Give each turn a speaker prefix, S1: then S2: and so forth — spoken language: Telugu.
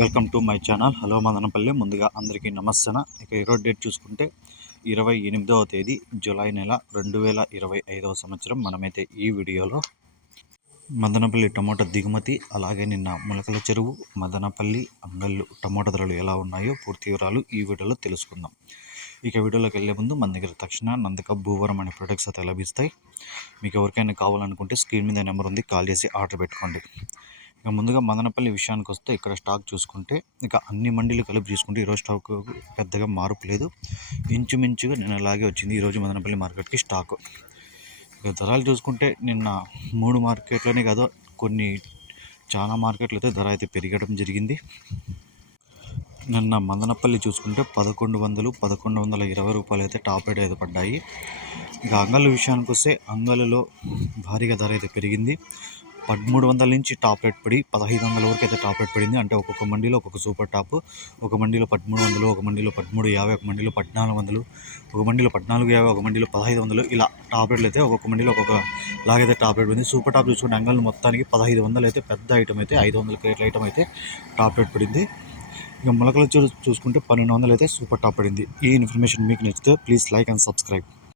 S1: Welcome to my channel. Hello Madanapalli. ముందుగా అందరికీ నమస్తన ఇక ఈరోజు డేట్ చూసుకుంటే ఇరవై ఎనిమిదవ తేదీ జూలై నెల రెండు వేల ఇరవై ఐదవ సంవత్సరం. మనమైతే ఈ వీడియోలో మదనపల్లి టమోటా దిగుమతి అలాగే నిన్న ములకల చెరువు మదనపల్లి అంగళ్ళు టమోటా ధరలు ఎలా ఉన్నాయో పూర్తి వివరాలు ఈ వీడియోలో తెలుసుకుందాం. ఇక వీడియోలోకి వెళ్ళే ముందు మన దగ్గర తక్షణ నందక భూవరం అనే ప్రొడక్ట్స్ అయితే లభిస్తాయి. మీకు ఎవరికైనా కావాలనుకుంటే స్క్రీన్ మీద నెంబర్ ఉంది కాల్ చేసి ఆర్డర్ పెట్టుకోండి. ఇక ముందుగా మదనపల్లి విషయానికి వస్తే ఇక్కడ స్టాక్ చూసుకుంటే ఇక అన్ని మండీలు కలిపి చూసుకుంటే ఈరోజు స్టాక్ పెద్దగా మార్పు లేదు. ఇంచుమించుగా నిన్న అలాగే వచ్చింది. ఈరోజు మదనపల్లి మార్కెట్కి స్టాక్. ఇక ధరలు చూసుకుంటే నిన్న మూడు మార్కెట్లోనే కాదు కొన్ని చాలా మార్కెట్లు అయితే ధర అయితే పెరగడం జరిగింది. నిన్న మదనపల్లి చూసుకుంటే పదకొండు వందలు పదకొండు వందల ఇరవై రూపాయలు అయితే టాప్ రేట్ అయితే పడ్డాయి. ఇక అంగళ్ళు విషయానికి వస్తే అంగళ్ళలో భారీగా ధర అయితే పెరిగింది. పదమూడు వందల నుంచి టాప్ రేట్ పడి పదహైదు వందల వరకు అయితే టాప్ రేట్ పడింది. అంటే ఒక్కొక్క మండీలో ఒక్కొక్క సూపర్ టాప్ ఒక మండీలో పదమూడు వందలు ఒక మండీలో పదమూడు యాభై ఒక మండీలో పద్నాలుగు వందలు ఒక మండీలో పద్నాలుగు యాభై ఒక మండీలో పదహైదు వందలు ఇలా టాప్ రేట్లు అయితే ఒక్కొక్క మండీలో ఒక్కొక్క లాగైతే టాప్ రేట్ పడింది. సూపర్ టాప్ చూసుకుంటే అంగళ్ళు మొత్తానికి పదహైదు వందలు అయితే పెద్ద ఐటమ్ అయితే ఐదు వందల క్రేట్ల ఐటమ్ అయితే టాప్ రేట్ పడింది. ఇక మొలకల చూసుకుంటే పన్నెండు వందలు అయితే సూపర్ టాప్ పడింది. ఈ ఇన్ఫర్మేషన్ మీకు నచ్చితే ప్లీజ్ లైక్ అండ్ సబ్స్క్రైబ్.